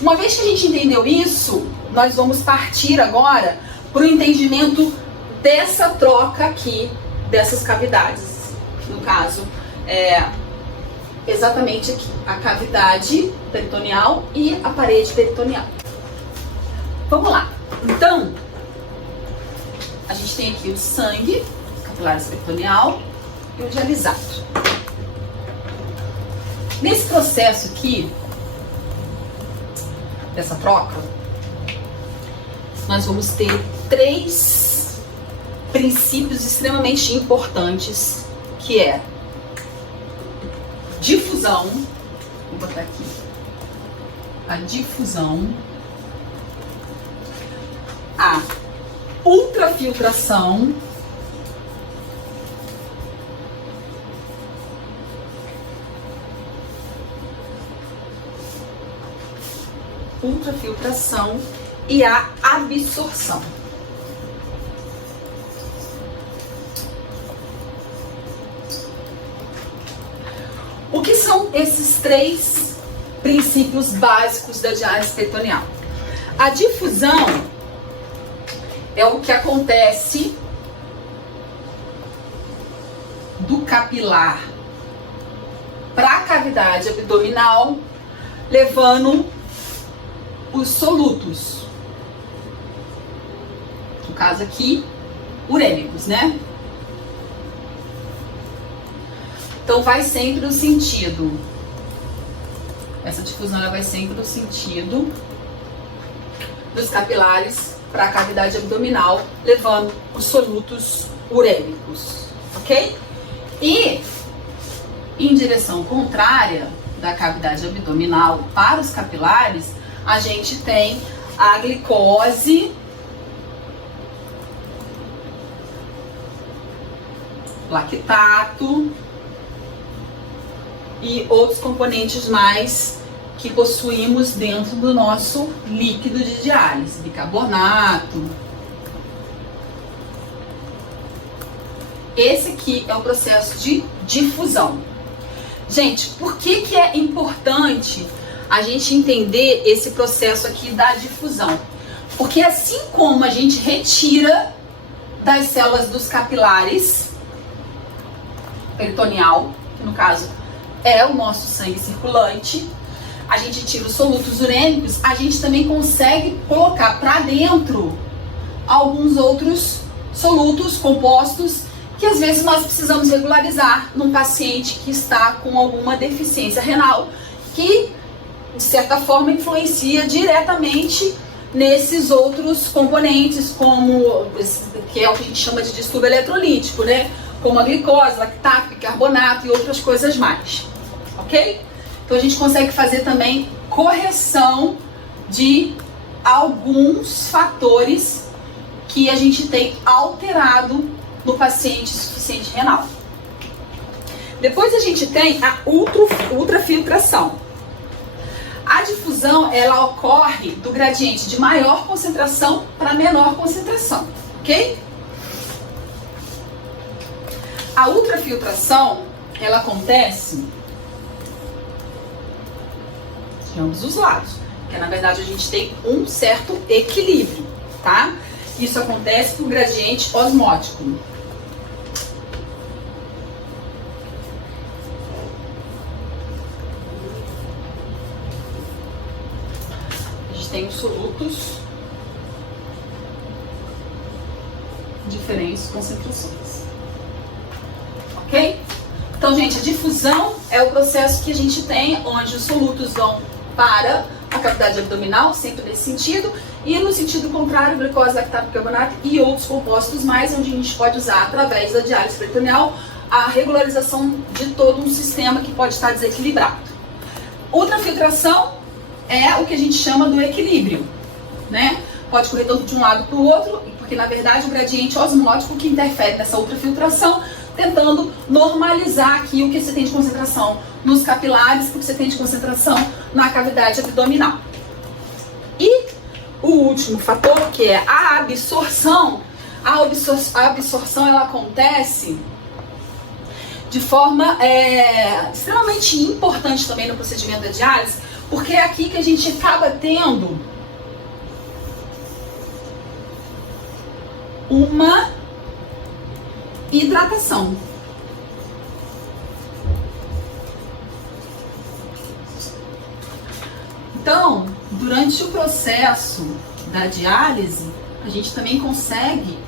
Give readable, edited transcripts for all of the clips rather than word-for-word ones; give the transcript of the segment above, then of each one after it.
Uma vez que a gente entendeu isso, nós vamos partir agora para o entendimento dessa troca aqui, dessas cavidades. No caso, exatamente aqui, a cavidade peritoneal e a parede peritoneal. Vamos lá. Então, a gente tem aqui o sangue, capilares peritoneal e o dialisado. Nesse processo aqui, dessa troca, nós vamos ter 3 princípios extremamente importantes, que é difusão, vou botar aqui, a difusão, a ultrafiltração e a absorção. O que são esses 3 princípios básicos da diálise peritoneal? A difusão é o que acontece do capilar para a cavidade abdominal, levando os solutos, no caso aqui, urêmicos, né? Então vai sempre no sentido, essa difusão ela vai sempre no sentido dos capilares para a cavidade abdominal, levando os solutos urêmicos, ok? E em direção contrária da cavidade abdominal para os capilares, a gente tem a glicose, lactato e outros componentes mais que possuímos dentro do nosso líquido de diálise, bicarbonato. Esse aqui é o processo de difusão. Gente, por que que é importante a gente entender esse processo aqui da difusão? Porque assim como a gente retira das células dos capilares peritoneal, que no caso é o nosso sangue circulante, a gente tira os solutos urêmicos, a gente também consegue colocar para dentro alguns outros solutos, compostos, que às vezes nós precisamos regularizar num paciente que está com alguma deficiência renal, que de certa forma influencia diretamente nesses outros componentes, como que é o que a gente chama de distúrbio eletrolítico, né? Como a glicose, lactato, bicarbonato e outras coisas mais, ok? Então a gente consegue fazer também correção de alguns fatores que a gente tem alterado no paciente insuficiente renal. Depois a gente tem a ultrafiltração. A difusão, ela ocorre do gradiente de maior concentração para menor concentração, ok? A ultrafiltração, ela acontece de ambos os lados, porque na verdade a gente tem um certo equilíbrio, tá? Isso acontece por gradiente osmótico. A gente tem os solutos, diferentes concentrações. Ok? Então, gente, a difusão é o processo que a gente tem, onde os solutos vão para a cavidade abdominal, sempre nesse sentido, e no sentido contrário, glicose, lactato, bicarbonato e outros compostos mais, onde a gente pode usar, através da diálise peritoneal, a regularização de todo um sistema que pode estar desequilibrado. Ultrafiltração é o que a gente chama do equilíbrio, né? Pode correr tanto de um lado para o outro, porque na verdade o gradiente osmótico que interfere nessa ultrafiltração, tentando normalizar aqui o que você tem de concentração nos capilares, o que você tem de concentração na cavidade abdominal. E o último fator, que é a absorção, a absorção ela acontece de forma extremamente importante também no procedimento da diálise, Porque é aqui que a gente acaba tendo uma hidratação. Então, durante o processo da diálise, a gente também consegue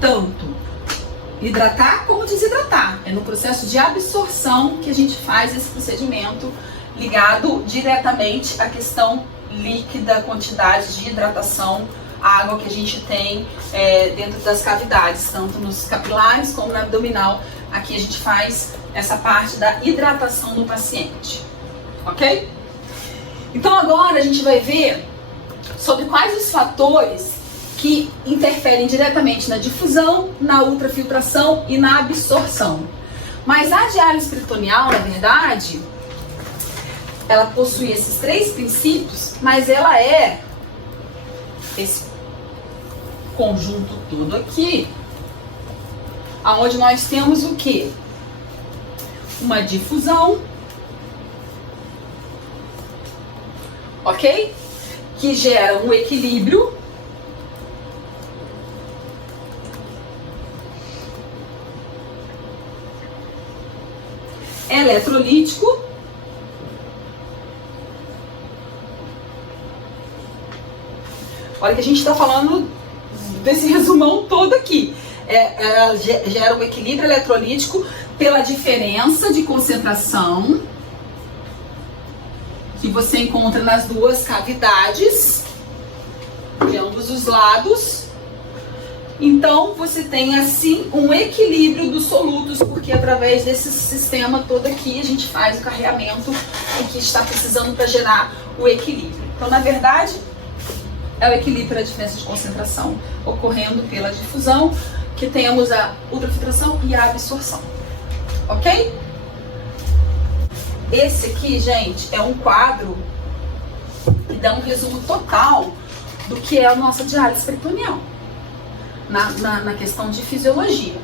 tanto hidratar como desidratar. É no processo de absorção que a gente faz esse procedimento ligado diretamente à questão líquida, quantidade de hidratação, a água que a gente tem dentro das cavidades, tanto nos capilares como na abdominal. Aqui a gente faz essa parte da hidratação do paciente, ok? Então agora a gente vai ver sobre quais os fatores que interferem diretamente na difusão, na ultrafiltração e na absorção. Mas a diálise peritoneal, na verdade, ela possui esses três princípios, mas ela é esse conjunto todo aqui, aonde nós temos o quê? Uma difusão, ok? Que gera um equilíbrio eletrolítico olha que a gente está falando desse resumão todo aqui. Ela gera um equilíbrio eletrolítico pela diferença de concentração que você encontra nas duas cavidades, de ambos os lados. Então, você tem assim um equilíbrio dos solutos, porque através desse sistema todo aqui a gente faz o carreamento do que está precisando para gerar o equilíbrio. Então, na verdade, é o equilíbrio pela diferença de concentração ocorrendo pela difusão, que temos a ultrafiltração e a absorção, ok? Esse aqui, gente, é um quadro que dá um resumo total do que é a nossa diálise peritoneal, na questão de fisiologia.